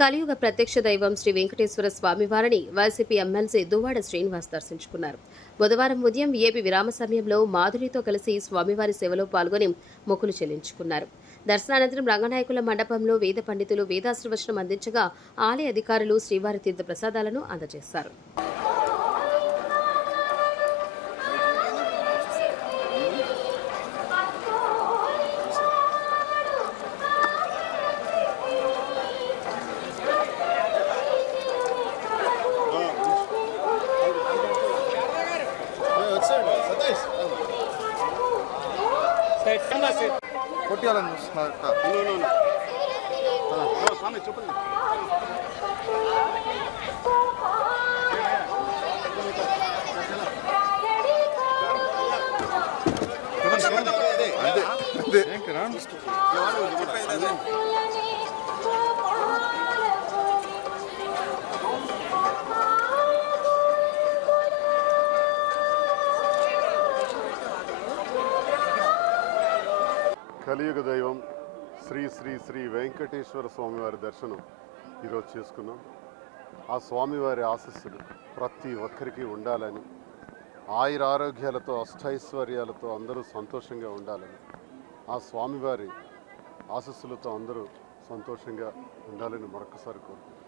కలియుగ ప్రత్యక్ష దైవం శ్రీ వెంకటేశ్వర స్వామివారిని వైసీపీ ఎమ్మెల్సీ దువ్వాడ శ్రీనివాస్ దర్శించుకున్నారు. బుధవారం ఉదయం ఏపీ విరామ సమయంలో మాధురితో కలిసి స్వామివారి సేవలో పాల్గొని మొక్కులు చెల్లించుకున్నారు. దర్శనానంతరం రంగనాయకుల మండపంలో వేద పండితులు వేదాశ్రవచనం అందించగా ఆలయ అధికారులు శ్రీవారి తీర్థ ప్రసాదాలను అందజేశారు. కొట్టాలని చూస్తున్నారు. చెప్పండి. కలియుగ దైవం శ్రీ శ్రీ శ్రీ వెంకటేశ్వర స్వామివారి దర్శనం ఈరోజు చేసుకున్నాం. ఆ స్వామివారి ఆశీస్సులు ప్రతి ఒక్కరికి ఉండాలని, ఆయురారోగ్యాలతో అష్టైశ్వర్యాలతో అందరూ సంతోషంగా ఉండాలని, ఆ స్వామివారి ఆశీస్సులతో అందరూ సంతోషంగా ఉండాలని మరొకసారి కోరుకుంటున్నాం.